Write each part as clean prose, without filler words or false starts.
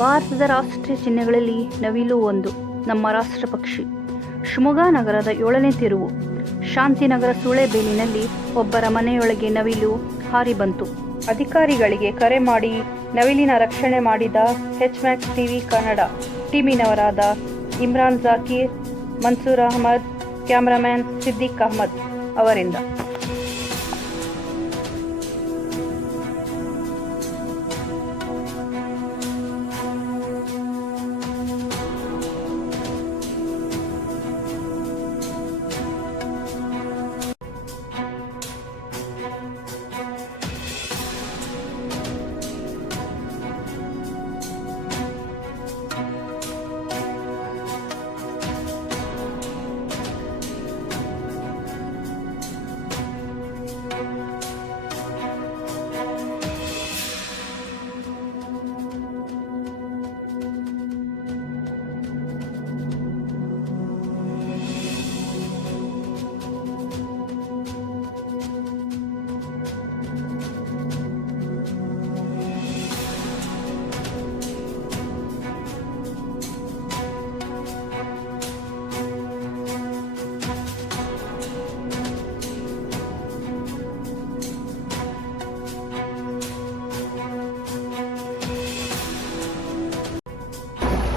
ಭಾರತದ ರಾಷ್ಟ್ರೀಯ ಚಿಹ್ನೆಗಳಲ್ಲಿ ನವಿಲು ಒಂದು. ನಮ್ಮ ರಾಷ್ಟ್ರ ಪಕ್ಷಿ. ಶಿವಮೊಗ್ಗ ನಗರದ 7ನೇ ತಿರುವು ಶಾಂತಿನಗರ ಸೂಳೆಬೇಲಿನಲ್ಲಿ ಒಬ್ಬರ ಮನೆಯೊಳಗೆ ನವಿಲು ಹಾರಿ ಬಂತು. ಅಧಿಕಾರಿಗಳಿಗೆ ಕರೆ ಮಾಡಿ ನವಿಲಿನ ರಕ್ಷಣೆ ಮಾಡಿದ ಎಚ್ಮ್ಯಾಕ್ಸ್ ಟಿವಿ ಕನ್ನಡ ಟೀಮಿನವರಾದ ಇಮ್ರಾನ್ ಜಾಕೀರ್, ಮನ್ಸೂರ್ ಅಹಮದ್, ಕ್ಯಾಮರಾಮ್ಯಾನ್ ಸಿದ್ದಿಕ್ ಅಹಮದ್ ಅವರಿಂದ.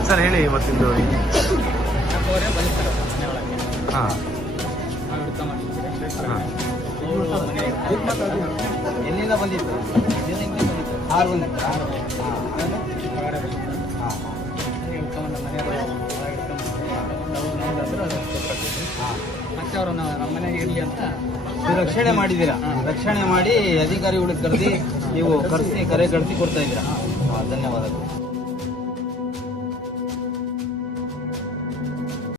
ಸರ್ ಹೇಳಿ ಇವತ್ತಿಂದು. ಹಾಂ ಎಲ್ಲಿಂದ ಬಂದಿತ್ತು? 6 ಬಂದಿತ್ತು. ಮತ್ತೆ ಅವರು ನಮ್ಮ ಮನೆಗೆ ಇರಲಿ ಅಂತ ರಕ್ಷಣೆ ಮಾಡಿದ್ದೀರಾ? ರಕ್ಷಣೆ ಮಾಡಿ ಅಧಿಕಾರಿಗಳಿಗೆ ಕರೆದಿ ನೀವು ಕರೆ ಕಳಿಸಿ ಕೊಡ್ತಾ ಇದ್ದೀರಾ? ಧನ್ಯವಾದಗಳು.